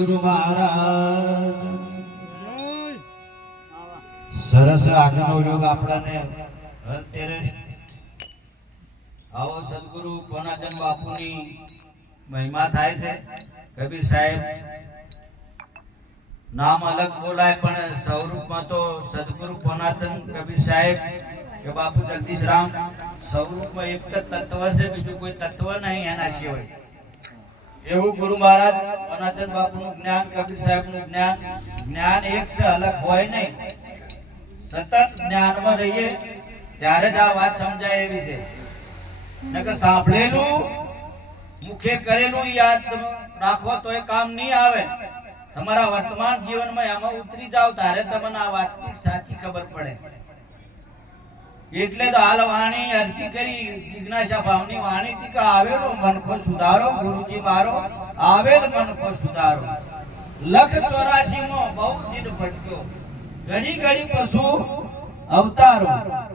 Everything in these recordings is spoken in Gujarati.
સદગુરુ મહારાજ. સરસ આજનો યોગ આપણાને આવો સદગુરુ કોનાજન બાપુની મહિમા થાય છે. કબીર સાહેબ નામ અલગ બોલાય, પણ સ્વરૂપમાં તો સદગુરુ કોનાચંદ કબીર સાહેબ કે બાપુ જગદીશ રામ, સ્વરૂપમાં એક જ તત્વ છે, બીજું કોઈ તત્વ નહીં એના સિવાય. એવું ગુરુ મહારાજ અનાચંદ બાપુનું જ્ઞાન, કબીર સાહેબનું જ્ઞાન જ્ઞાન એક છે, અલગ હોય નહીં. સતત જ્ઞાનમાં રહીએ, ત્યારે જ આ વાત સમજાય એવી છે. નકર સાંભળેલું, મુખે કરેલું યાદ રાખો તો એ કામ નહીં આવે. તમારા વર્તમાન જીવનમાં એમાં ઉતરી જાવ ત્યારે તમને આ વાતની સાચી ખબર પડે. એટલે તો હાલ વાણી અરજી કરી, જિજ્ઞાસા ભાવની વાણી થી કે આવેલો મનખો સુધારો, ગુરુજી મારો, આવેલ મનખો સુધારો. લખ ચોરાશી નો બહુ દિન ભટક્યો. ઘડી ઘડી પશુ અવતારો.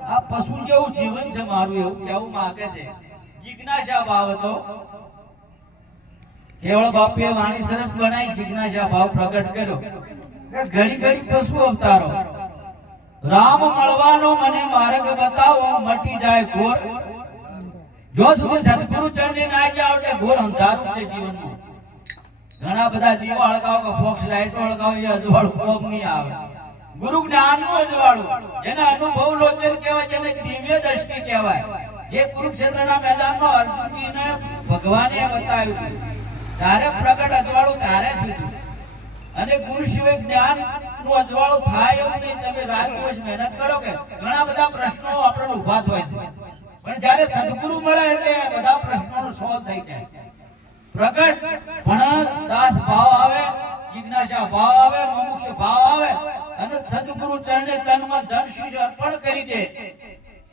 આ પશુ જેવું જીવન છે મારું, એવું કેવું માંગે છે. જિજ્ઞાસા ભાવ હતો. કેવળ બાપુએ વાણી સરસ બનાવી, જિજ્ઞાસા ભાવ પ્રગટ કર્યો. ઘડી ઘડી પશુ અવતારો. રામ મળવાનો મને માર્ગ બતાવો, મટી જાય ઘોર. જો સુધી સદગુરુ ચરણે ના ગયા એટલે ઘોર અંધારું છે જીવનમાં. ઘણા બધા દીવા હળગાવો કે ફોક્સ લાઈટો હળગાવો, એ અજવાળું કોમ નહીં આવે. ગુરુ જ્ઞાનનું અજવાળું. જેને અનુભવ લોચન કહેવાય, જેને દિવ્ય દ્રષ્ટિ કહેવાય. જે કુરુક્ષેત્રના મેદાનમાં અર્જુનજીને ભગવાને બતાવ્યું તારે પ્રગટ અજવાળું ત્યારે થયું અને ગુરુ સિવાય જ્ઞાન નું અજવાળું થાય એવું નહીં. તમે રાત દિવસ મહેનત કરો કે ઘણા બધા પ્રશ્નો આપણને ઊભા થાય છે. પણ જ્યારે સદગુરુ મળે એટલે બધા પ્રશ્નોનો સોલ્વ થઈ જાય. પ્રગટ ભણ દાસ ભાવ આવે, જિજ્ઞાસા ભાવ આવે, મુમુક્ષ ભાવ આવે અને સદગુરુ ચરણે તન મન ધન શીશ અર્પણ કરી દે.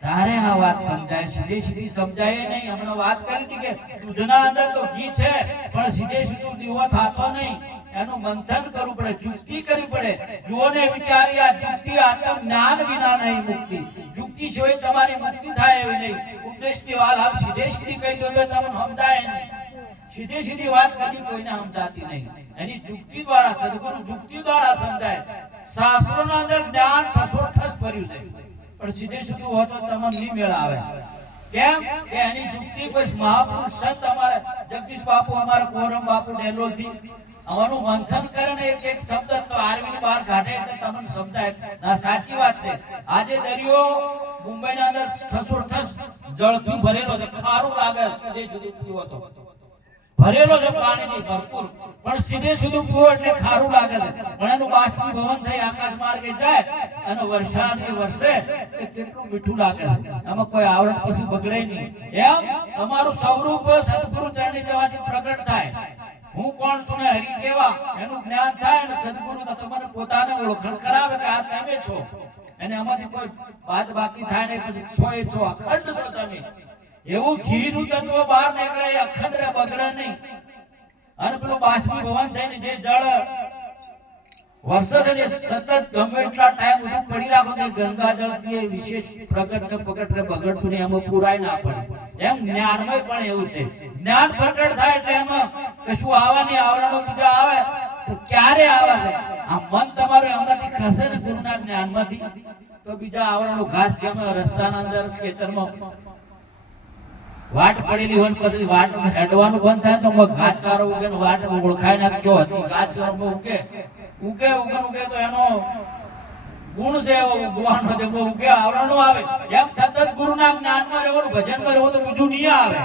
તારે આ વાત સમજાય? સીધે સીધી સમજાય નહીં. હમણાં વાત કરી હતી કે દૂધના અંદર તો ઘી છે, પણ સીધે સીધું દીવો થતો નહીં. એનું મંથન કરવું પડે, જુક્તિ કરવી પડે. જુઓ ને વિચારી, આ જુક્તિ આત્મ જ્ઞાન વિના નહીં મુક્તિ. જુક્તિ સિવાય તમારી મુક્તિ થાય એવી નહીં. ઉપદેશની વાત આપ સીધે સીધી કહી દો તો તમને સમજાય નહીં. સીધી સીધી વાત કદી કોઈને સમજાતી નહીં. એની જુક્તિ દ્વારા, સદગુરુ જુક્તિ દ્વારા સમજાય. શાસ્ત્રોના અંદર જ્ઞાન ઠસોઠસ ભર્યું છે. પણ સીધે સીધું હોતો તમને નહીં મેળ આવે કેમ? કે એની જુક્તિ કોઈ મહાપુરુષ સંત અમારે જગદીશ બાપુ અમારા કોરમ બાપુ ડેલોલથી અમારું મંથન કરે ને એક એક શબ્દ તો આરવી બહાર કાઢે એટલે તમને સમજાય. ના, સાચી વાત છે. આજે દરિયો મુંબઈના અંદર ઠસોઠસ જળથી ભરેલો છે. ખારું લાગે સીધે સુધી પીવો તો. ભરેલો છે પાણીથી ભરપૂર. પણ સીધે સીધું પીવો એટલે ખારું લાગે છે. પણ એનું બાષ્પીભવન થઈ આકાશ માર્ગે જાય અને વરસાદની વર્ષે એ કેટલું મીઠું લાગે છે. આમાં કોઈ આવરણ પછી બગડે નહીં. એમ તમારું સ્વરૂપ સદગુરુ ચરણી જવાથી પ્રગટ થાય. હું કોણ છું ને હરી કેવા? એનું જ્ઞાન થાય અને સદગુરુ તો તમને પોતાને ઓળખાણ કરાવે કે આ તમે છો? અને આમાંથી કોઈ બાદ બાકી થાય ને પછી છો એ છો, અખંડ છો તમે. એવું ઘીનું તત્વ બહાર નીકળે એ અખંડ રે બગડે નહીં. અને પેલું બાષ્પીભવન થઈને જે જળ વર્ષે છે ને સતત ગમે એટલા ટાઈમ સુધી પડી રાખો તો ગંગા જળથી વિશેષ પ્રગટ ને પ્રગટ ને બગડતું નહીં, એમાં પુરાય ના પડે. એમ જ્ઞાનમય પણ એવું છે. જ્ઞાન પ્રગટ થાય એટલે એમાં કશું આવે નહીં? આવરણો બીજા આવે? તો ક્યારે આવે છે? આ મન તમારું એમાંથી ખસે ને ગુરુના જ્ઞાનમાંથી. તો બીજા આવરણો ઘાસ જમે રસ્તાના અંદર ખેતરમાં. વાટ પડેલી હોય પછી વાટ હેડવાનું બંધ થાય તો ઘાસ ચારો ઉગે વાટ ઓળખાય નાખજો. હતી ઘાસચારો ઉગે. ઉગે ઉગે ઉગે તો એનો ગુણ છે એવો ઉગવાનો છે. ઉગે આવરણો આવે. એમ સતત ગુરુના જ્ઞાનમાં રહેવાનું, ભજનમાં રહેવું તો બીજું નહીં આવે.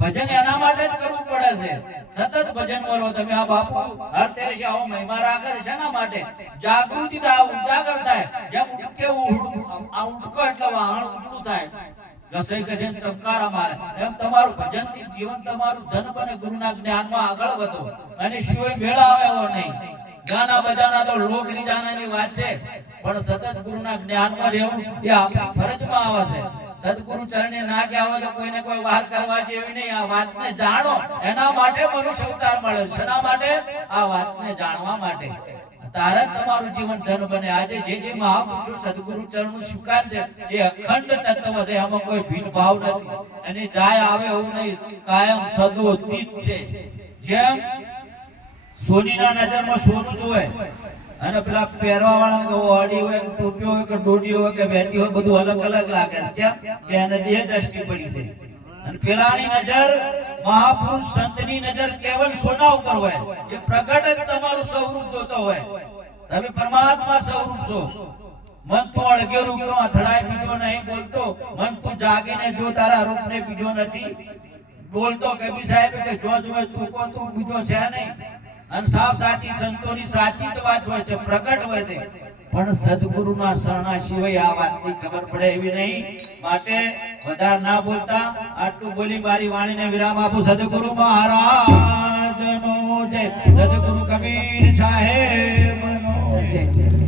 ભજન એના માટે જ કરવું પડે છે. સતત ભજન કરો તમે આ બાપુ. હર તેરશે આવો મહિમા રાખે છે શેના માટે? જાગૃતિ આ ઉજાગર થાય. જેમ ઉઠકે આ ઉઠકો એટલે વાહણ ઉડતું થાય. ઘસાઈ ઘસાઈને ચમકારા મારે. એમ તમારું ભજનથી જીવન તમારું ધન બને, ગુરુના જ્ઞાનમાં આગળ વધો. અને શિવાય મેળા આવે એવો નહીં. ગાના બજાના તો લોકની વાત છે. પણ સતત ગુરુના જ્ઞાનમાં રહેવું એ આપણી ફરજમાં આવે છે. સદગુરુ ચરણે ના ગયા હોય તો કોઈને કોઈ વાત કરવા જેવી નહીં. આ વાતને જાણો. એના માટે મનુષ્ય અવતાર મળે શેના માટે? આ વાતને જાણવા માટે. તારે તમારું જીવન ધન બને. આજે જે જે મહાપુરુષો સદગુરુ ચરણનું સ્વીકાર છે, એ અખંડ તત્વ છે. આમાં કોઈ ભેદભાવ નથી. અને જાય આવે એવું નહીં. કાયમ સદો છે. જેમ સોનીના નજરમાં સોનું જ હોય અને પેલા પહેરવા વાળાને કે ઓડી હોય કે ટોપી હોય કે ડોડી હોય કે વેટી હોય, બધું અલગ અલગ લાગે છે. કે એને દેહ દ્રષ્ટિ પડી છે. અને પેલાની નજર મહાપુરુષ સંતની નજર કેવલ સોના ઉપર હોય. એ પ્રગટ જ તમારું સ્વરૂપ જોતો હોય. તમે પરમાત્મા સ્વરૂપ છો. મન તું અળગેરું રૂપનો અથડાય બીજો નહીં, બોલતો. મન તું જાગીને જો તારા રૂપને બીજો નથી. બોલતો કબીર સાહેબ કે જો જોવે તું કો તું બીજો છે નહીં. અને સાચી સંતોની સાચી જ વાત હોય છે, પ્રગટ હોય છે. પણ સદગુરુના શરણા સિવાય આ વાતની ખબર પડે એવી નહીં. માટે વધારે ના બોલતા, આટલું બોલી મારી વાણીને વિરામ આપું સદગુરુ મહારાજનો જય. સદગુરુ કબીર સાહેબનો જય.